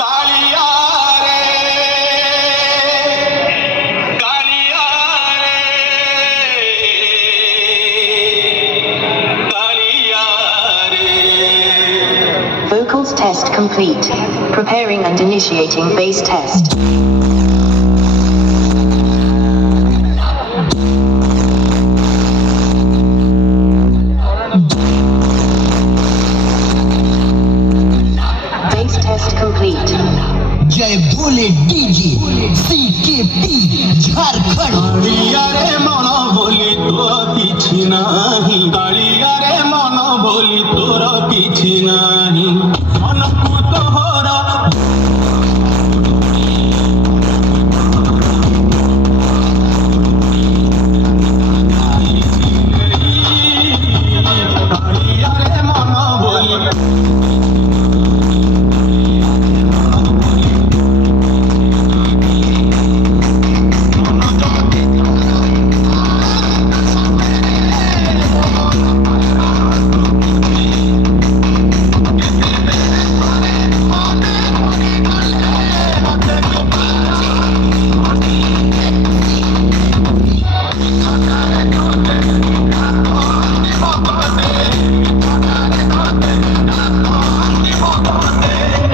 কালিয়া রে কালিয়া রে কালিয়া রে Vocals test complete. Preparing and initiating bass test. Bass test complete. जय भोले डीजे सीकेपी झारखंड কালিয়া রে মন বলি তো কিছু নাহি কালিয়া রে মন বলি তোর কিছু নাহি মনকু তোহর কালিয়া রে মন বলি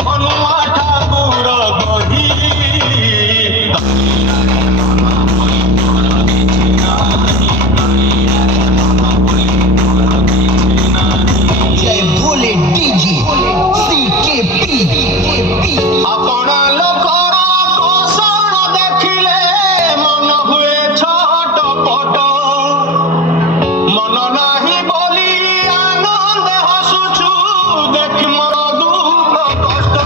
হনুমা ঠাকুর কহি जय भोले डीजे सीकेपी ଆପଣ ଲୋକର କଷଣ ଦେଖିଲେ ମନ ହୁଏ ଛଟପଟ ମନ ନାହିଁ ବୋଲି ଆନନ୍ଦ ହସୁଛୁ ଦେଖି ମୋର ଦୁଃଖ କଷ୍ଟ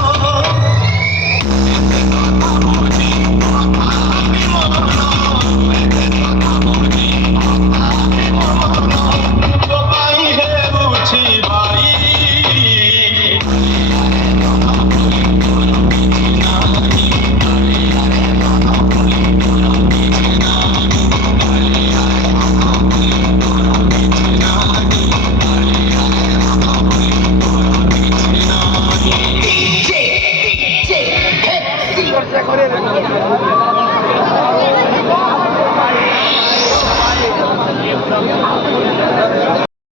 ତୋ ପାଇଁ ହେଉଛି ଭାଇ डीजे